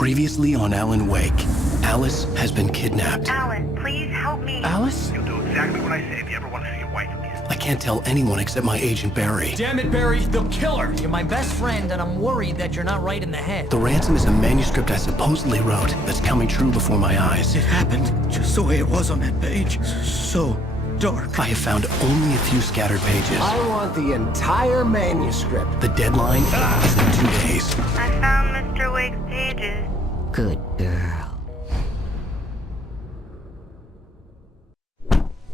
Previously on Alan Wake, Alice has been kidnapped. Alan, please help me. Alice? You'll do exactly what I say if you ever want to see your wife again. I can't tell anyone except my agent Barry. Damn it, Barry, they'll kill her! You're my best friend, and I'm worried that you're not right in the head. The ransom is a manuscript I supposedly wrote that's coming true before my eyes. It happened just the way it was on that page. So dark. I have found only a few scattered pages. I want the entire manuscript. The deadline is in 2 days. I found Mr. Wake's pages. Good girl.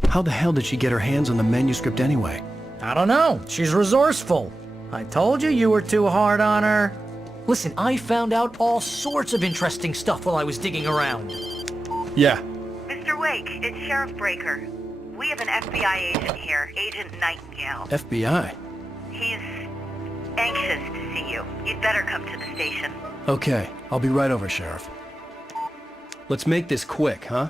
How the hell did she get her hands on the manuscript anyway? I don't know. She's resourceful. I told you you were too hard on her. Listen, I found out all sorts of interesting stuff while I was digging around. Yeah. Mr. Wake, it's Sheriff Breaker. We have an FBI agent here, Agent Nightingale. FBI? He's anxious to see you. You'd better come to the station. Okay, I'll be right over, Sheriff. Let's make this quick, huh?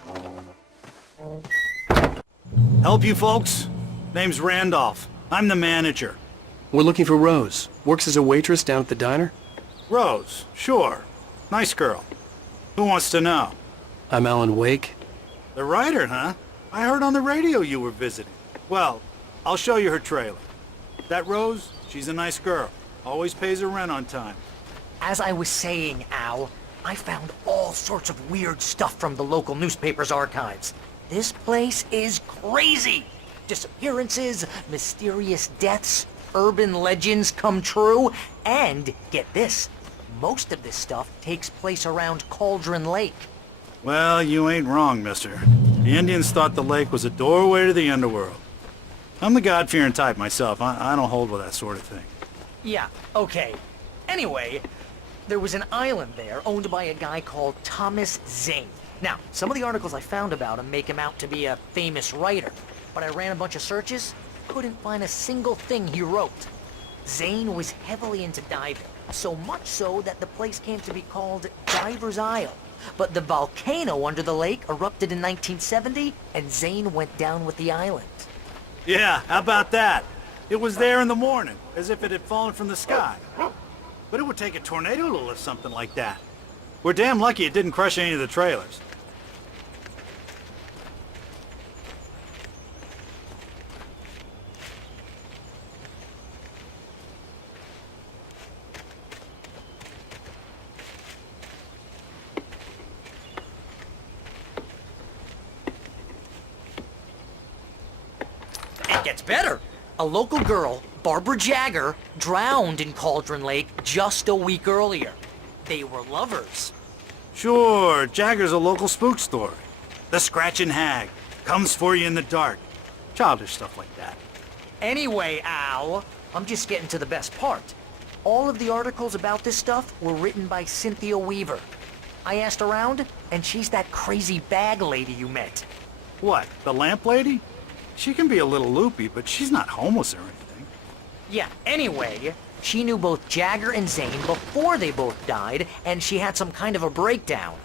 Help you folks? Name's Randolph. I'm the manager. We're looking for Rose. Works as a waitress down at the diner. Rose, sure. Nice girl. Who wants to know? I'm Alan Wake. The writer, huh? I heard on the radio you were visiting. Well, I'll show you her trailer. That Rose, she's a nice girl. Always pays her rent on time. As I was saying, Al, I found all sorts of weird stuff from the local newspaper's archives. This place is crazy! Disappearances, mysterious deaths, urban legends come true, and, get this, most of this stuff takes place around Cauldron Lake. Well, you ain't wrong, mister. The Indians thought the lake was a doorway to the underworld. I'm the God-fearing type myself. I don't hold with that sort of thing. Yeah, okay. Anyway, there was an island there owned by a guy called Thomas Zane. Now, some of the articles I found about him make him out to be a famous writer, but I ran a bunch of searches, couldn't find a single thing he wrote. Zane was heavily into diving, so much so that the place came to be called Diver's Isle. But the volcano under the lake erupted in 1970, and Zane went down with the island. Yeah, how about that? It was there in the morning, as if it had fallen from the sky. But it would take a tornado to lift something like that. We're damn lucky it didn't crush any of the trailers. It gets better. A local girl, Barbara Jagger, drowned in Cauldron Lake just a week earlier. They were lovers. Sure, Jagger's a local spook story. The Scratching Hag comes for you in the dark. Childish stuff like that. Anyway, Al, I'm just getting to the best part. All of the articles about this stuff were written by Cynthia Weaver. I asked around, and she's that crazy bag lady you met. What, the lamp lady? She can be a little loopy, but she's not homeless or anything. Yeah, anyway, she knew both Jagger and Zane before they both died, and she had some kind of a breakdown.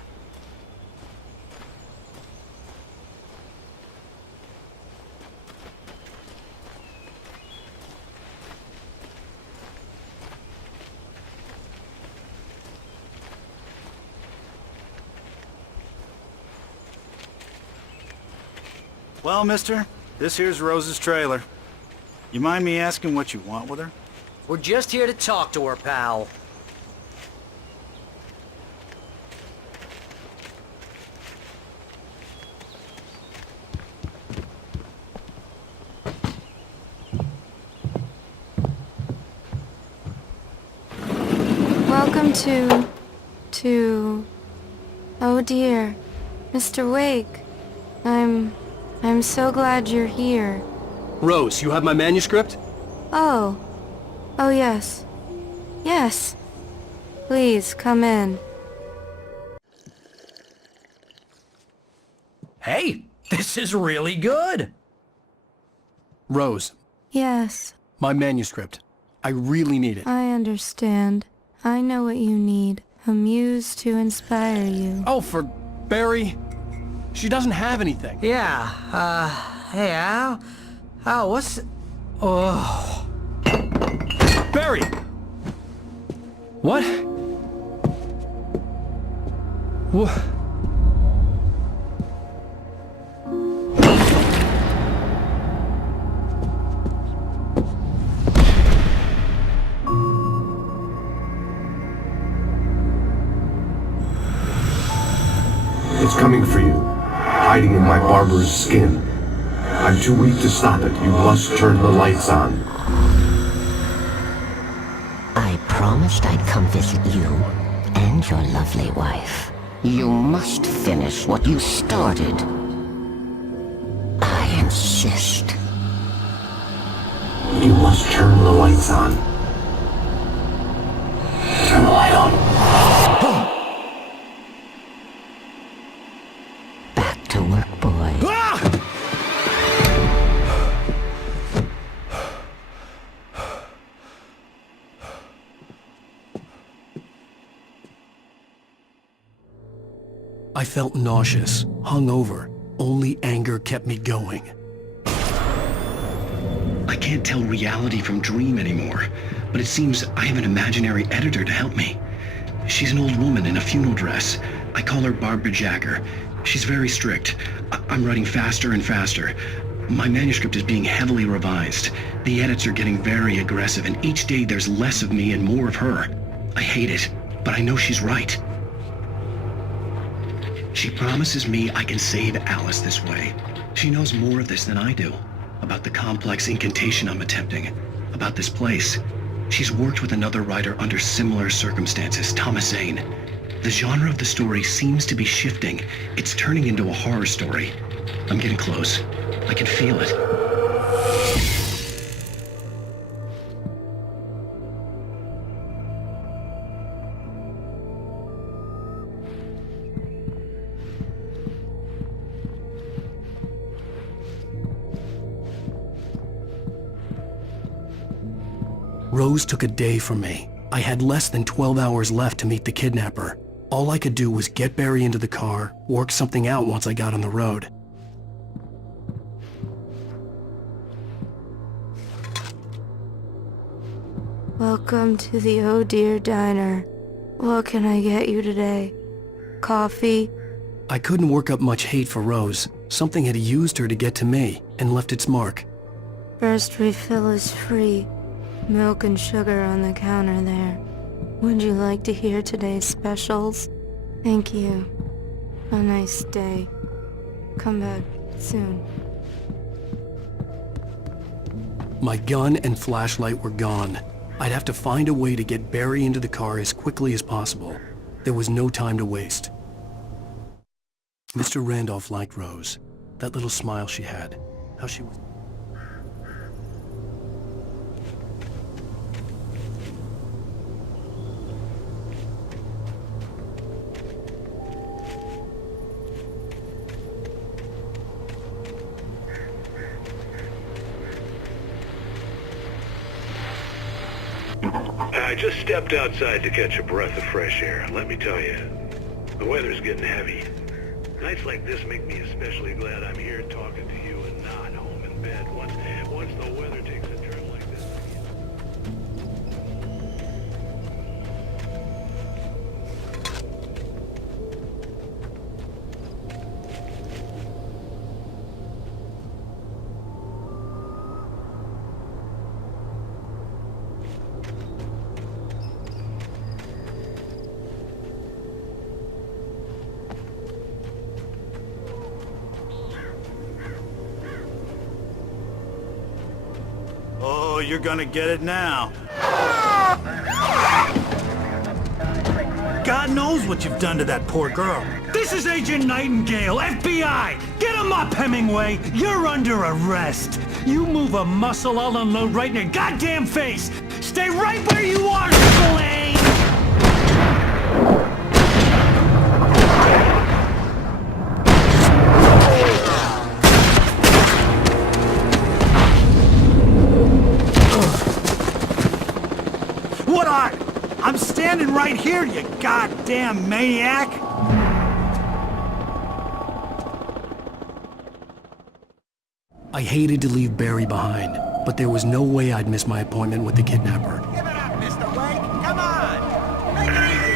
Well, mister, this here's Rose's trailer. You mind me asking what you want with her? We're just here to talk to her, pal. Welcome to... Oh dear, Mr. Wake. I'm so glad you're here. Rose, you have my manuscript? Oh. Oh yes. Yes. Please, come in. Hey, this is really good. Rose, Yes, my manuscript. I really need it. I understand. I know what you need. A muse to inspire you. Oh, for Barry? She doesn't have anything. Yeah, hey, Al? Al, what's... Oh... Barry! What? What? It's coming for you, hiding in my barber's skin. I'm too weak to stop it. You must turn the lights on. I promised I'd come visit you and your lovely wife. You must finish what you started. I insist. You must turn the lights on. Turn the light on. Back to work, boy. I felt nauseous, hungover. Only anger kept me going. I can't tell reality from dream anymore, but it seems I have an imaginary editor to help me. She's an old woman in a funeral dress. I call her Barbara Jagger. She's very strict. I'm writing faster and faster. My manuscript is being heavily revised. The edits are getting very aggressive, and each day there's less of me and more of her. I hate it, but I know she's right. She promises me I can save Alice this way. She knows more of this than I do. About the complex incantation I'm attempting. About this place. She's worked with another writer under similar circumstances, Thomas Zane. The genre of the story seems to be shifting. It's turning into a horror story. I'm getting close. I can feel it. Rose took a day from me. I had less than 12 hours left to meet the kidnapper. All I could do was get Barry into the car, work something out once I got on the road. Welcome to the Oh Dear Diner. What can I get you today? Coffee? I couldn't work up much hate for Rose. Something had used her to get to me and left its mark. First refill is free. Milk and sugar on the counter there. Would you like to hear today's specials? Thank you. A nice day. Come back soon. My gun and flashlight were gone. I'd have to find a way to get Barry into the car as quickly as possible. There was no time to waste. Mr. Randolph liked Rose. That little smile she had. How she was... I just stepped outside to catch a breath of fresh air. Let me tell you, the weather's getting heavy. Nights like this make me especially glad I'm here talking to you and not home in bed once the weather takes a turn like this. Oh, you're gonna get it now. God knows what you've done to that poor girl. This is Agent Nightingale, FBI! Get him up, Hemingway! You're under arrest! You move a muscle, I'll unload right in your goddamn face! Stay right where you are, Slane! What are? I'm standing right here, you goddamn maniac! I hated to leave Barry behind, but there was no way I'd miss my appointment with the kidnapper. Give it up, Mr. Wake! Come on! Make it easy!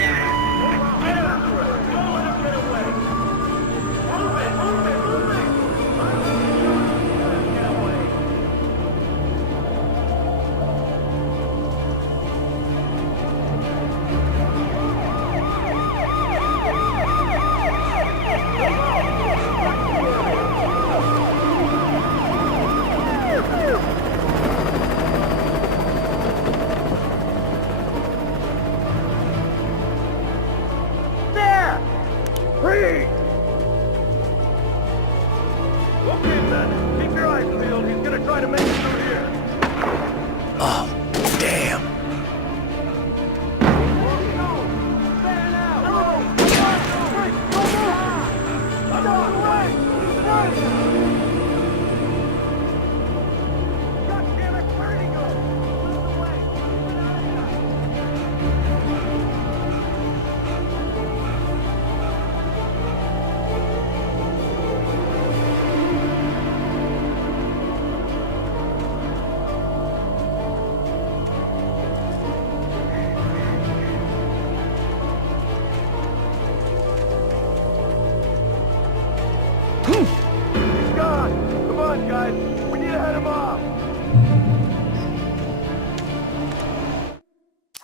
Freeze! Okay, then. Keep your eyes peeled. He's gonna try to make it through here. Oh, damn.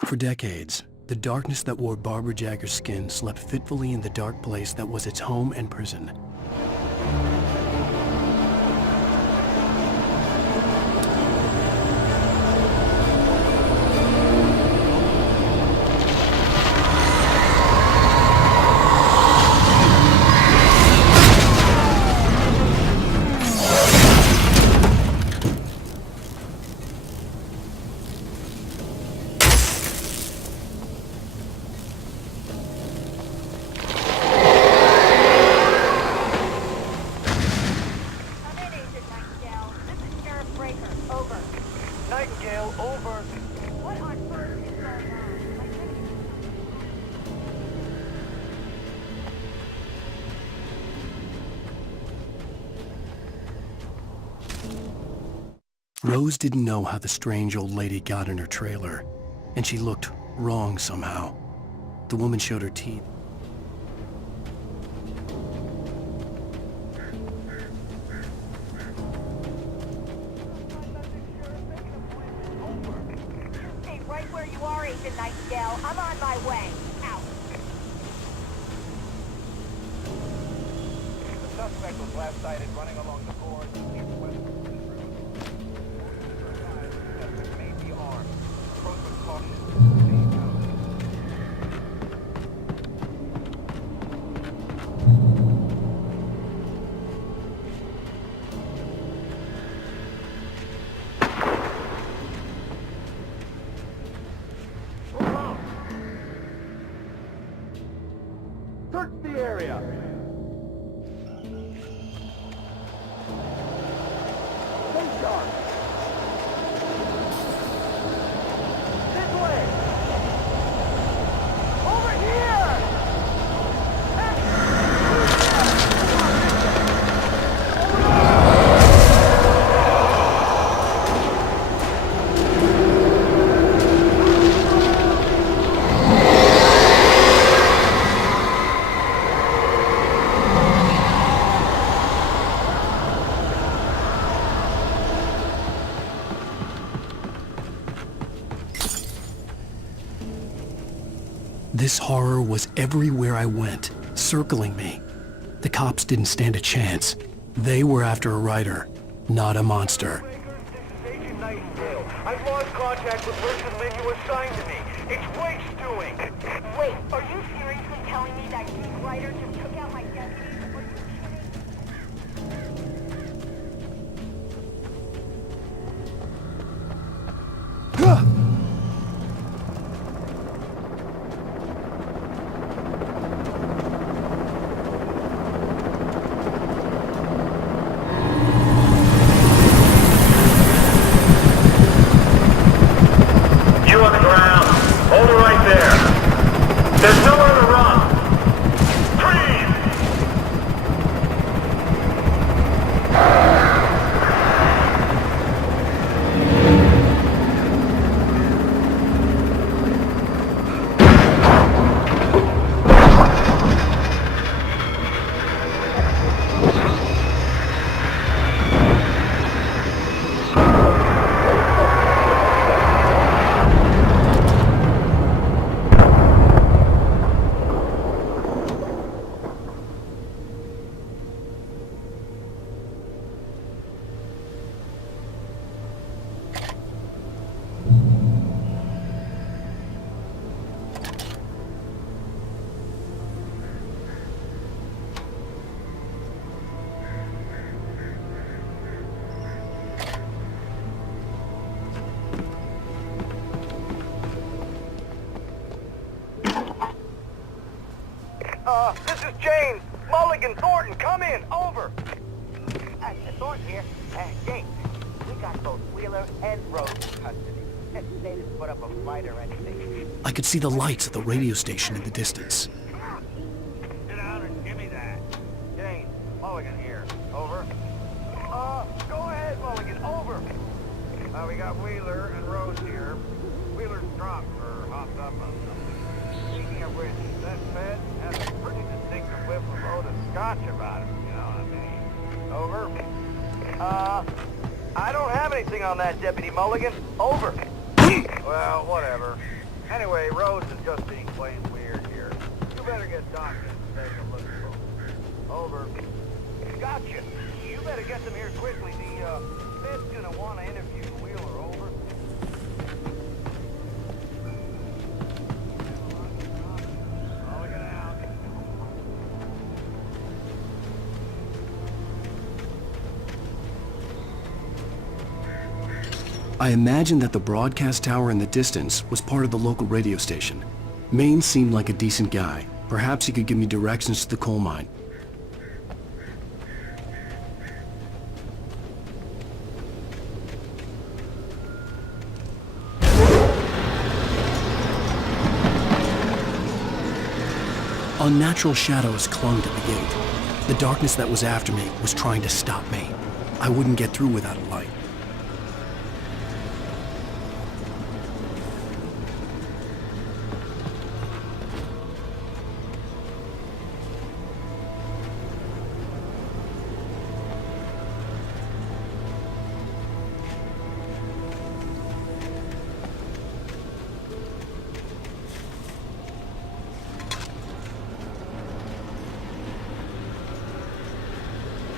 For decades, the darkness that wore Barbara Jagger's skin slept fitfully in the dark place that was its home and prison. Rose didn't know how the strange old lady got in her trailer, and she looked wrong somehow. The woman showed her teeth. Stay right where you are, Agent Nightingale. I'm on my way. Out. The suspect was last sighted running along the board east-west. May be armed. Approach with caution. Search the area. Stay sharp. This way. Over here. This horror was everywhere I went, circling me. The cops didn't stand a chance. They were after a writer, not a monster. This is Agent Nightingale. I've lost contact with person Lynn you assigned to me. It's Wake's doing. Wait, are you seriously telling me that geek writer just took out my deputies? Are you kidding? You on the ground. Hold it right there. There's nowhere to run. Freeze! This is James. Mulligan, Thornton, come in. Over. Thornton here. James, we got both Wheeler and Rose in custody. They didn't put up a fight or anything. I could see the lights at the radio station in the distance. Sit down and give me that. James, Mulligan here. Over. Go ahead, Mulligan. Over. We got Wheeler and Rose here. Wheeler's drunk or hopped up on something. Speaking of which, that Fed has a pretty distinctive whiff of Oda Scotch about him, you know what I mean? Over. I don't have anything on that, Deputy Mulligan. Over. Well, whatever. Anyway, Rose is just being plain weird here. You better get Doc and take a look at Rose. Over. Gotcha. You better get them here quickly. The Fed's gonna want to interview Wheeler. Over. Mulligan out. I imagined that the broadcast tower in the distance was part of the local radio station. Maine seemed like a decent guy. Perhaps he could give me directions to the coal mine. Unnatural shadows clung to the gate. The darkness that was after me was trying to stop me. I wouldn't get through without a light.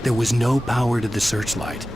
There was no power to the searchlight.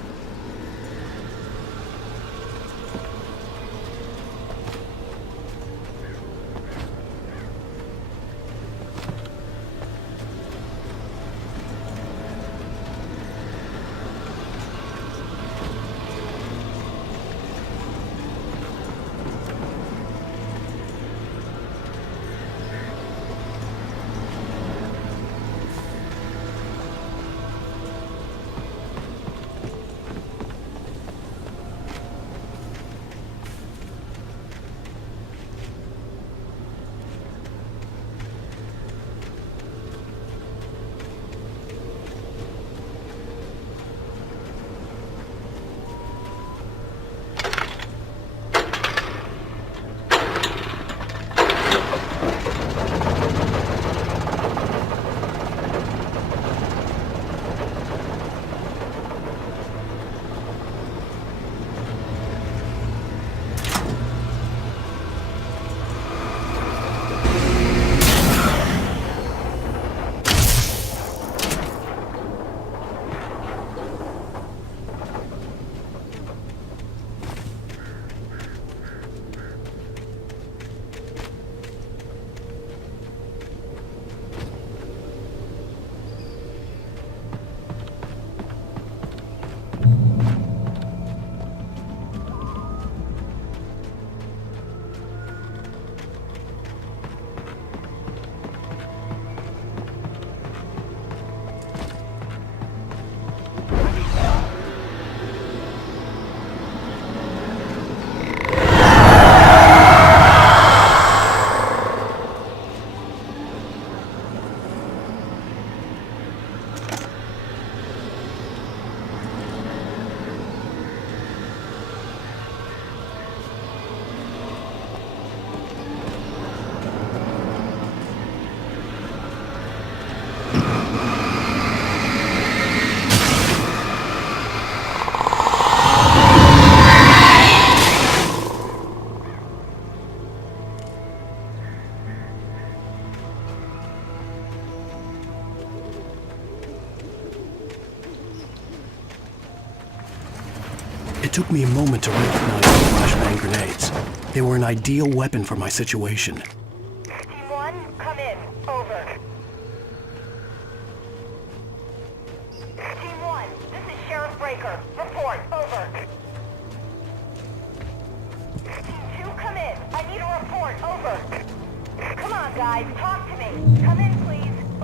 It took me a moment to recognize the flashbang grenades. They were an ideal weapon for my situation. Team 1, come in. Over. Team 1, this is Sheriff Breaker. Report. Over. Team 2, come in. I need a report. Over. Come on, guys. Talk to me. Come in, please.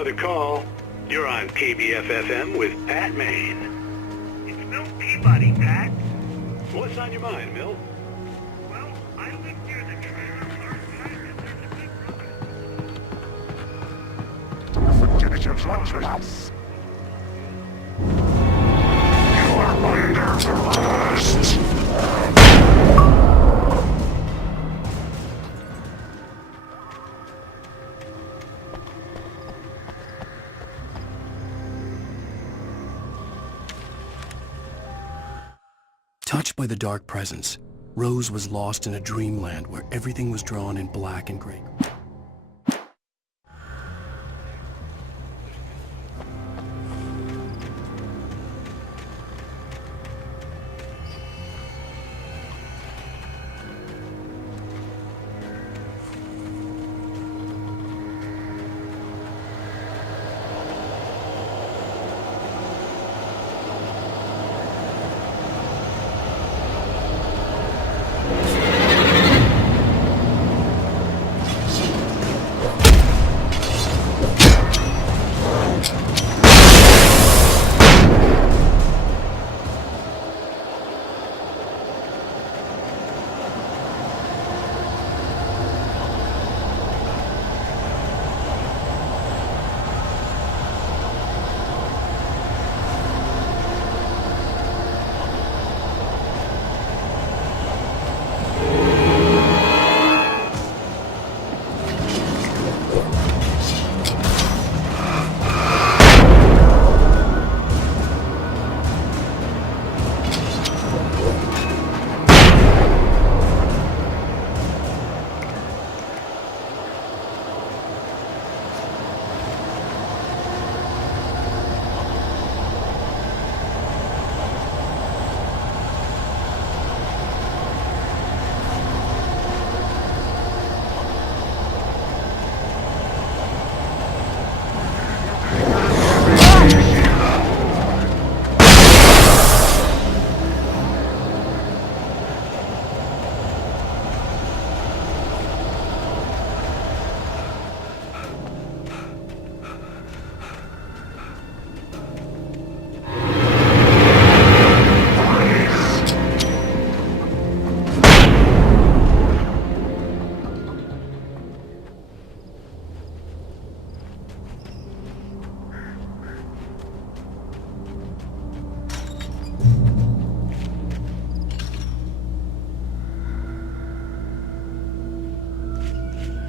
another call. You're on KBF-FM with Pat Maine. It's Mill Peabody, Pat. What's on your mind, Mill? Well, I live near the trailer park site, and there's a big rubber. You are under arrest. Touched by the dark presence, Rose was lost in a dreamland where everything was drawn in black and gray.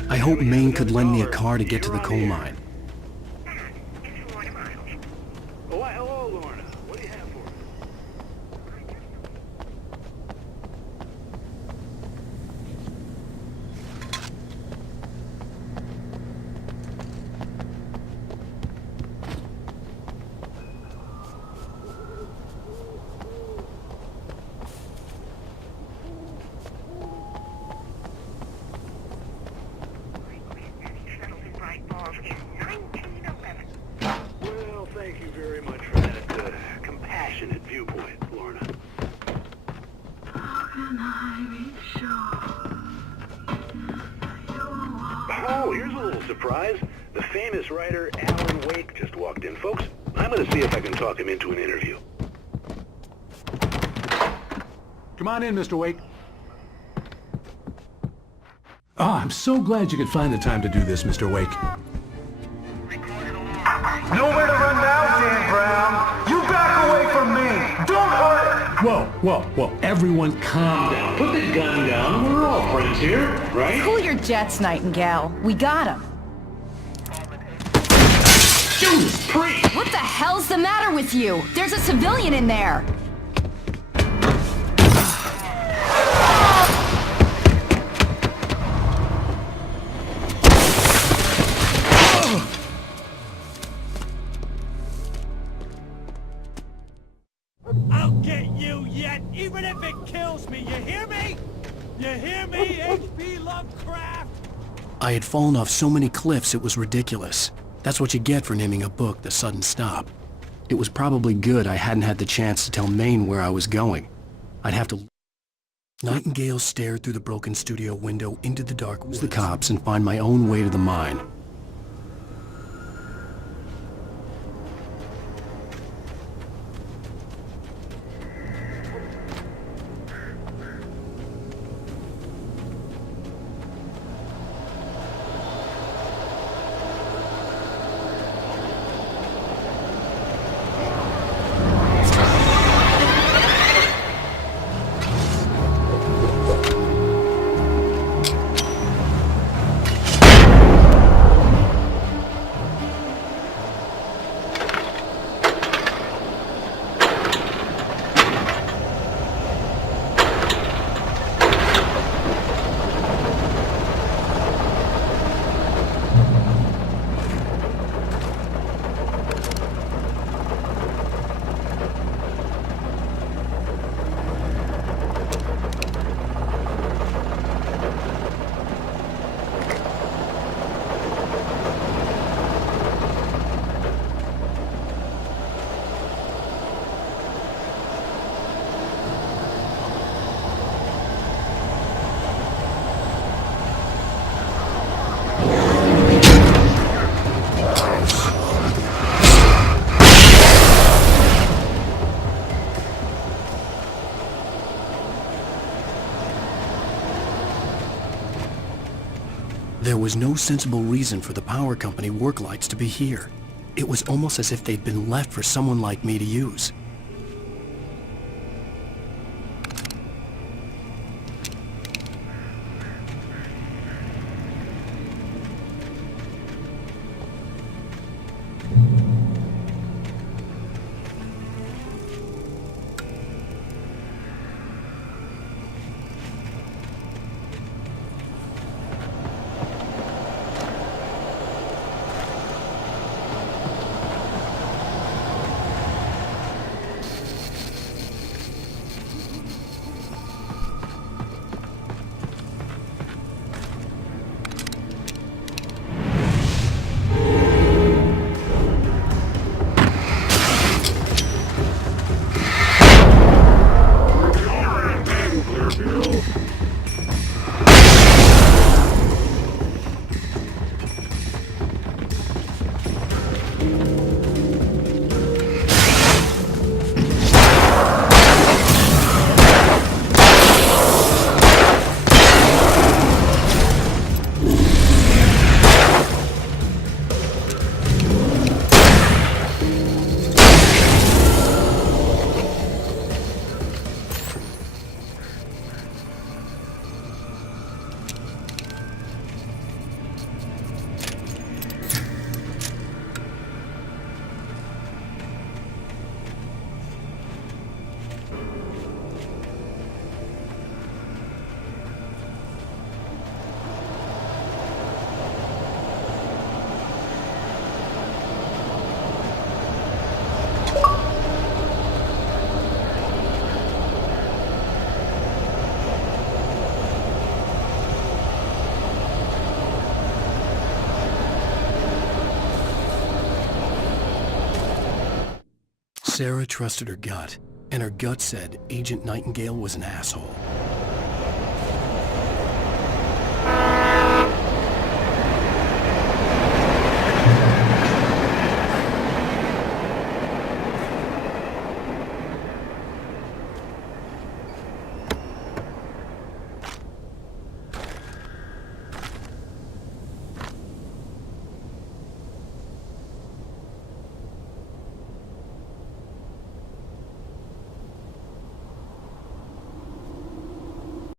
I hope Maine could lend me a car to get to the coal mine. Oh, why, hello, Lorna. What do you have for me? Well, thank you very much for that compassionate viewpoint, Lorna. Oh, here's a little surprise. The famous writer Alan Wake just walked in. Folks, I'm going to see if I can talk him into an interview. Come on in, Mr. Wake. Oh, I'm so glad you could find the time to do this, Mr. Wake. Nowhere to run now, Dan Brown. You back away from me. Don't hurt. Whoa, everyone calm down. Put the gun down. We're all friends here, right? Cool your jets, Nightingale. We got him. Judas Priest! What the hell's the matter with you? There's a civilian in there. I'll get you yet, even if it kills me. You hear me? You hear me, H.P. Lovecraft? I had fallen off so many cliffs it was ridiculous. That's what you get for naming a book The Sudden Stop. It was probably good I hadn't had the chance to tell Maine where I was going. I'd have to... Nightingale stared through the broken studio window into the dark woods, the cops, and find my own way to the mine. There was no sensible reason for the power company work lights to be here. It was almost as if they'd been left for someone like me to use. Sarah trusted her gut, and her gut said Agent Nightingale was an asshole.